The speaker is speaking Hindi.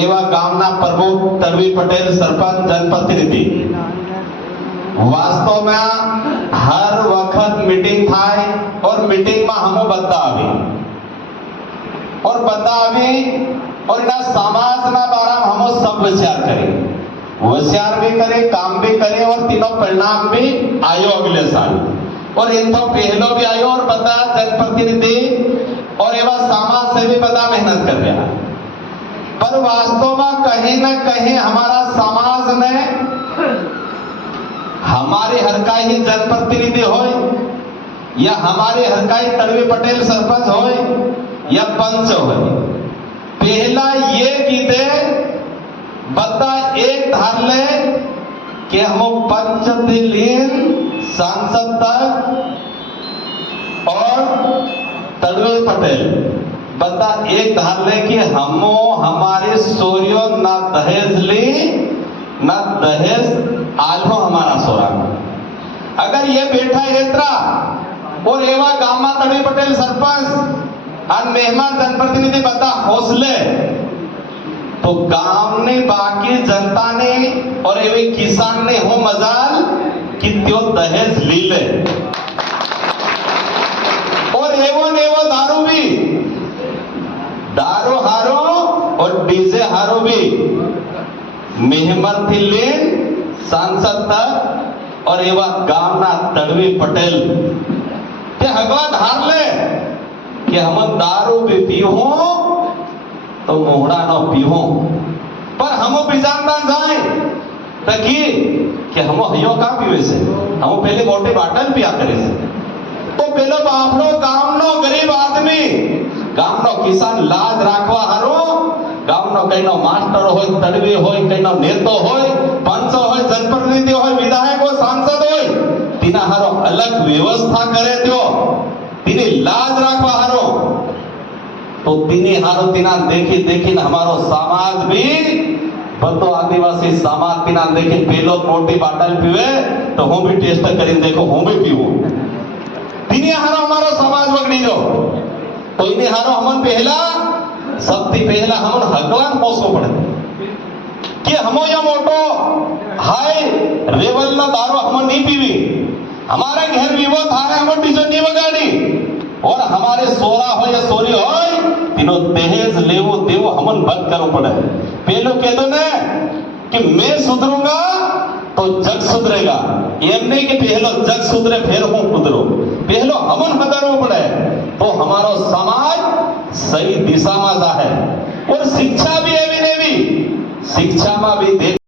એવા ગામના પ્રમુખ તરવી પટેલ સરપંચ જનપ્રતિનિધિ वास्तव में हर वक्त मीटिंग थाय और मीटिंग में हम बतावी और इना समाज ना बारे में हम सब विचार करें, विचार भी करे, काम भी करे और तीनों परिणाम भी आयो अगले साल। और इन तो पहलो भी आयो और बता जनप्रतिनिधि और एवं समाज से भी बता मेहनत कर रहा, पर वास्तव में कहीं न कहीं हमारा समाज ने हमारे हरकाई ही जनप्रतिनिधि हो या हमारे हरकाई तड़वी पटेल सरपंच हो या पंच हो, पहला ये कीते बता एक धार ले कि हम पंच लीन सांसद तक और तड़वी पटेल बता एक धार ले कि हमो हमारे सोरियो ना दहेज ली ना दहेज आलो हमारा सोरा। अगर ये बैठा हेत्रा और एवा गामा तड़वी पटेल सरपंच और मेहमान जनप्रतिनिधि बता हौसले तो गांव ने बाकी जनता ने और एवे किसान ने हो मजाल कि त्यो दहेज ली ले और एवो ने एवो दारू हारो और डीजे हारो भी मेहमान थी लेन सांसद तक और एवा गामना तड़वी पटेल ते हगवा धार ले कि हम दारू भी पीहो तो मोहड़ा न पीहो, पर हम बिजानता जाए तकी कि हम हयो का पीवे से हम पहले मोटे बाटल पिया करे से तो पहले बापनो गामनो गरीब आदमी गामनो किसान लाज राखवा हारो गामनो कईनो मास्टर होय तड़वी होय कईनो नेतो होय पंच होय जनप्रतिनिधि होय विधायक होय सांसद होय तीना हारो अलग व्यवस्था करे त्यो तीनी लाज राखवा हारो तो तीनी हारो तीना देखी देखी हमारो समाज भी बतो आदिवासी समाज तीना देखी पेलो मोटी बाटल पीवे तो हूं भी टेस्ट करी देखो हूं भी पीवू तीनी हारो हमारो समाज बगड़ी जो तो इने हारो हमन पहला सबसे पहला हमन हकलान पोसो पड़े कि हमो या मोटो हाय रेवल ना दारू हमन नहीं पीवी, हमारे घर विवो थारे हमन डीजे नहीं बगाड़ी और हमारे सोरा हो या सोरी हो तीनों दहेज लेवो देवो हमन बंद करो पड़े। पहले कह दो ने कि मैं सुधरूंगा तो जग सुधरेगा, ये नहीं कि पहलो जग सुधरे फिर हूं सुधरो, पहलो हमन सुधरना पड़े तो हमारो समाज सही दिशा में जा है। और शिक्षा भी एवी ने भी शिक्षा में भी